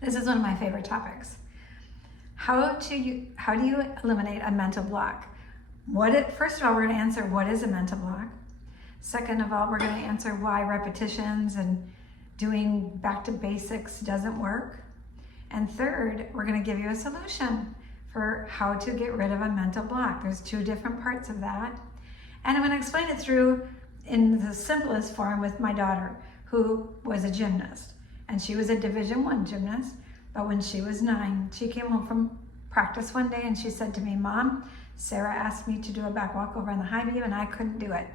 This is one of my favorite topics. How do you eliminate a mental block? First of all, we're going to answer what is a mental block. Second of all, we're going to answer why repetitions and doing back to basics doesn't work. And third, we're going to give you a solution for how to get rid of a mental block. There's two different parts of that. And I'm going to explain it through in the simplest form with my daughter, who was a gymnast. And she was a Division I gymnast. But when she was 9, she came home from practice one day and she said to me, "Mom, Sarah asked me to do a back walkover on the high beam and I couldn't do it."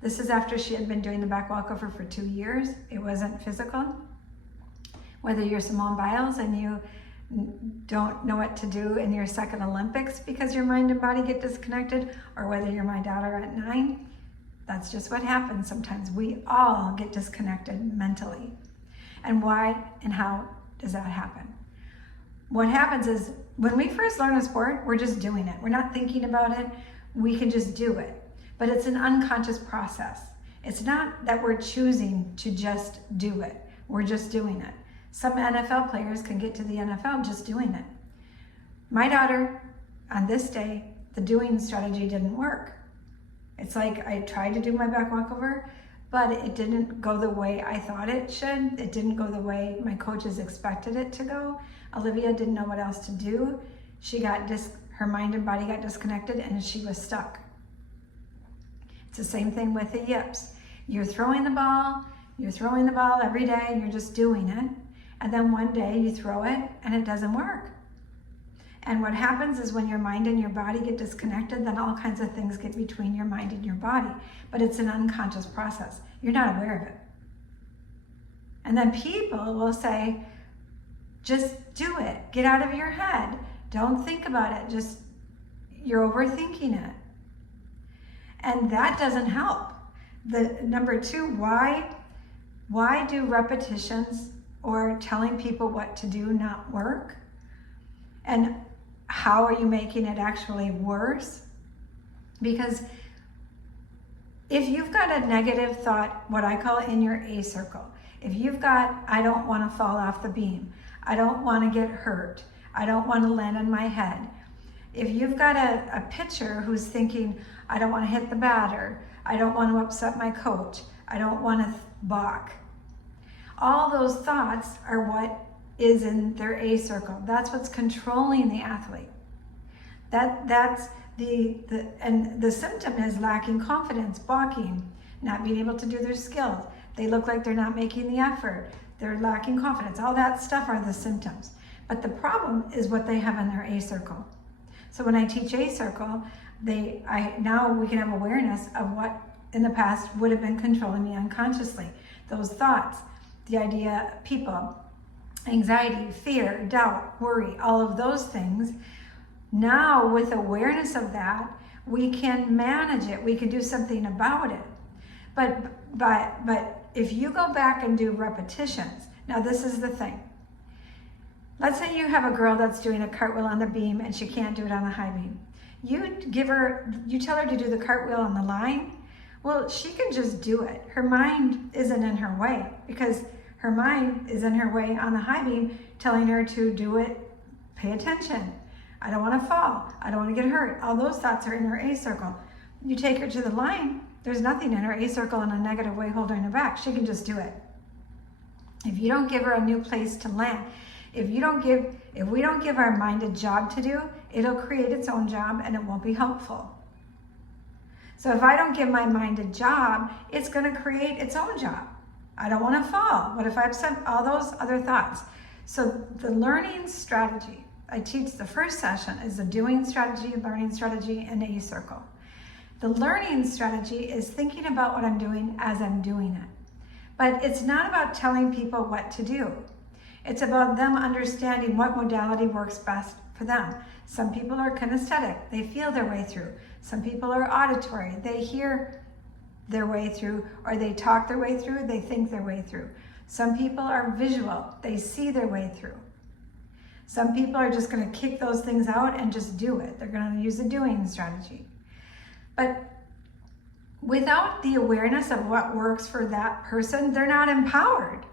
This is after she had been doing the back walkover for 2 years. It wasn't physical. Whether you're Simone Biles and you don't know what to do in your second Olympics because your mind and body get disconnected, or whether you're my daughter at 9, that's just what happens sometimes. We all get disconnected mentally. And why and how does that happen? What happens is when we first learn a sport, we're just doing it. We're not thinking about it. We can just do it. But it's an unconscious process. It's not that we're choosing to just do it. We're just doing it. Some NFL players can get to the NFL just doing it. My daughter, on this day, the doing strategy didn't work. It's like I tried to do my back walkover, but it didn't go the way I thought it should. It didn't go the way my coaches expected it to go. Olivia didn't know what else to do. Her mind and body got disconnected and she was stuck. It's the same thing with the yips. You're throwing the ball every day and you're just doing it. And then one day you throw it and it doesn't work. And what happens is when your mind and your body get disconnected, then all kinds of things get between your mind and your body. But it's an unconscious process. You're not aware of it. And then people will say, just do it. Get out of your head. Don't think about it. You're overthinking it. And that doesn't help. Number 2, why do repetitions or telling people what to do not work? And how are you making it actually worse? Because if you've got a negative thought, what I call in your A circle, if you've got, I don't want to fall off the beam, I don't want to get hurt, I don't want to land on my head. If you've got a pitcher who's thinking, I don't want to hit the batter, I don't want to upset my coach, I don't want to balk. All those thoughts are what is in their A circle. That's what's controlling the athlete. That's the symptom is lacking confidence, balking, not being able to do their skills. They look like they're not making the effort. They're lacking confidence. All that stuff are the symptoms. But the problem is what they have in their A circle. So when I teach A circle, now we can have awareness of what in the past would have been controlling me unconsciously. Those thoughts, the idea, people, anxiety, fear, doubt, worry, all of those things. Now with awareness of that, we can manage it. We can do something about it. But if you go back and do repetitions, now this is the thing. Let's say you have a girl that's doing a cartwheel on the beam and she can't do it on the high beam. You tell her to do the cartwheel on the line. Well, she can just do it. Her mind isn't in her way because her mind is in her way on the high beam, telling her to do it, pay attention. I don't want to fall. I don't want to get hurt. All those thoughts are in her A circle. You take her to the line, there's nothing in her A circle in a negative way holding her back. She can just do it. If you don't give her a new place to land, if we don't give our mind a job to do, it'll create its own job and it won't be helpful. So if I don't give my mind a job, it's going to create its own job. I don't want to fall. What if I upset all those other thoughts? So the learning strategy, I teach the first session is the doing strategy, learning strategy, and A circle. The learning strategy is thinking about what I'm doing as I'm doing it. But it's not about telling people what to do. It's about them understanding what modality works best for them. Some people are kinesthetic, they feel their way through. Some people are auditory, they hear their way through, or they talk their way through, they think their way through. Some people are visual, they see their way through. Some people are just going to kick those things out and just do it. They're going to use the doing strategy. But without the awareness of what works for that person, they're not empowered.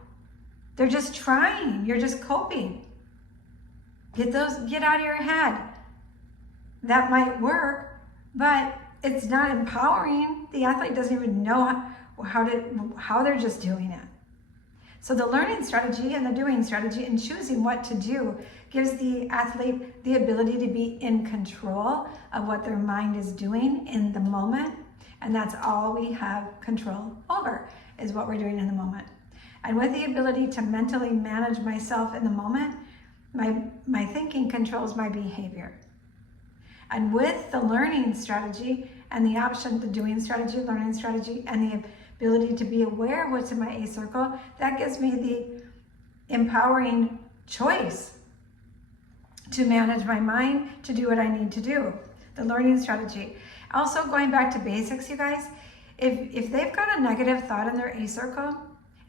They're just trying. You're just coping. Get out of your head. That might work, but it's not empowering. The athlete doesn't even know how they're just doing it. So the learning strategy and the doing strategy and choosing what to do gives the athlete the ability to be in control of what their mind is doing in the moment. And that's all we have control over, is what we're doing in the moment. And with the ability to mentally manage myself in the moment, my thinking controls my behavior. And with the learning strategy and the option, the doing strategy, learning strategy, and the ability to be aware of what's in my A circle, that gives me the empowering choice to manage my mind, to do what I need to do. The learning strategy. Also, going back to basics, you guys, if they've got a negative thought in their A circle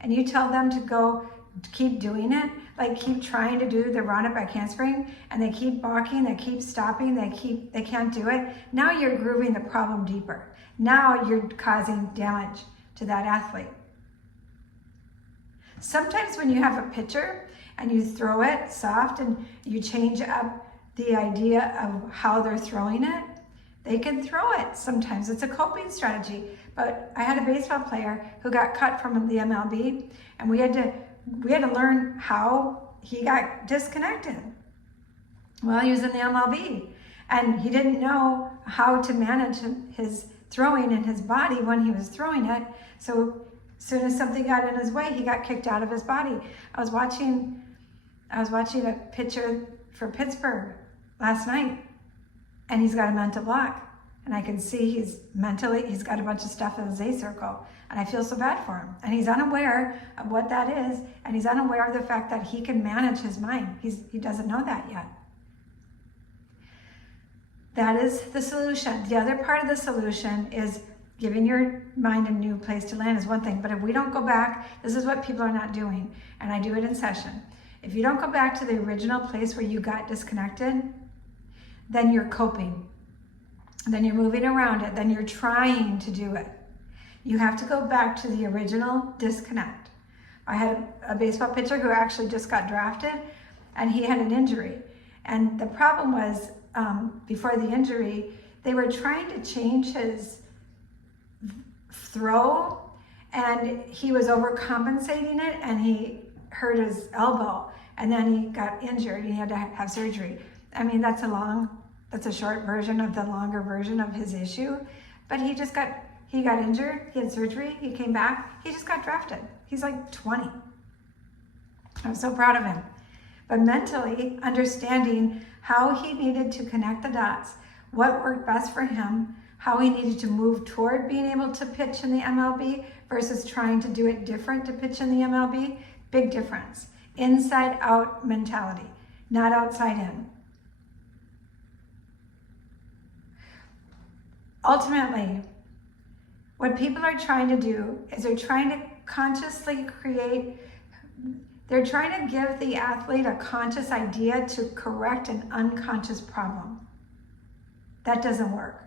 and you tell them to go keep doing it, like keep trying to do the round up back handspring, and they keep balking, they keep stopping, they can't do it, now you're grooving the problem deeper. Now you're causing damage to that athlete. Sometimes when you have a pitcher and you throw it soft and you change up the idea of how they're throwing it, they can throw it. Sometimes it's a coping strategy. But I had a baseball player who got cut from the MLB, and we had to learn how he got disconnected while he was in the MLB. And he didn't know how to manage his throwing in his body when he was throwing it. So as soon as something got in his way, he got kicked out of his body. I was watching a pitcher for Pittsburgh last night, and he's got a mental block. And I can see he's got a bunch of stuff in his A circle. And I feel so bad for him. And he's unaware of what that is. And he's unaware of the fact that he can manage his mind. He doesn't know that yet. That is the solution. The other part of the solution is giving your mind a new place to land is one thing. But if we don't go back, this is what people are not doing. And I do it in session. If you don't go back to the original place where you got disconnected, then you're coping. Then you're moving around it. Then you're trying to do it. You have to go back to the original disconnect. I had a baseball pitcher who actually just got drafted, and he had an injury. And the problem was, before the injury, they were trying to change his throw, and he was overcompensating it, and he hurt his elbow, and then he got injured. He had to have surgery. I mean, that's a short version of the longer version of his issue, but he got injured, he had surgery, he came back, he just got drafted. He's like 20. I'm so proud of him. But mentally understanding how he needed to connect the dots, what worked best for him, how he needed to move toward being able to pitch in the MLB versus trying to do it different to pitch in the MLB, big difference. Inside out mentality, not outside in. Ultimately, what people are trying to do is they're trying to consciously they're trying to give the athlete a conscious idea to correct an unconscious problem. That doesn't work.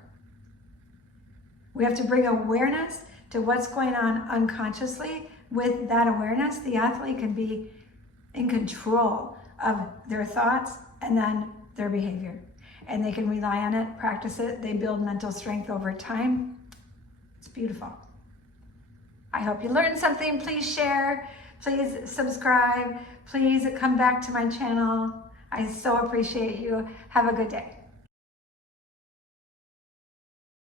We have to bring awareness to what's going on unconsciously. With that awareness, the athlete can be in control of their thoughts and then their behavior. And they can rely on it, practice it. They build mental strength over time. It's beautiful. I hope you learned something. Please share. Please subscribe. Please come back to my channel. I so appreciate you. Have a good day.